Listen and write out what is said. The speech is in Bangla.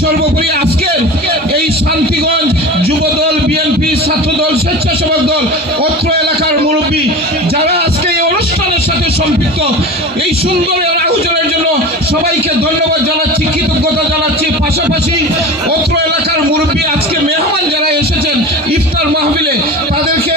সর্বোপরি আজকের এই শান্তিগঞ্জ যুবদল, বিএনপি, ছাত্রদল, স্বেচ্ছাসেবক দল, অত্র এলাকার মুরব্বী যারা আজকে এই অনুষ্ঠানের সাথে সম্পৃক্ত, এই সুন্দর আয়োজনের জন্য সবাইকে ধন্যবাদ জানাচ্ছি, কৃতজ্ঞতা জানাচ্ছি। পাশাপাশি অত্র এলাকার মুরব্বী আজকে মেহমান যারা এসেছেন ইফতার মাহফিলে, তাদেরকে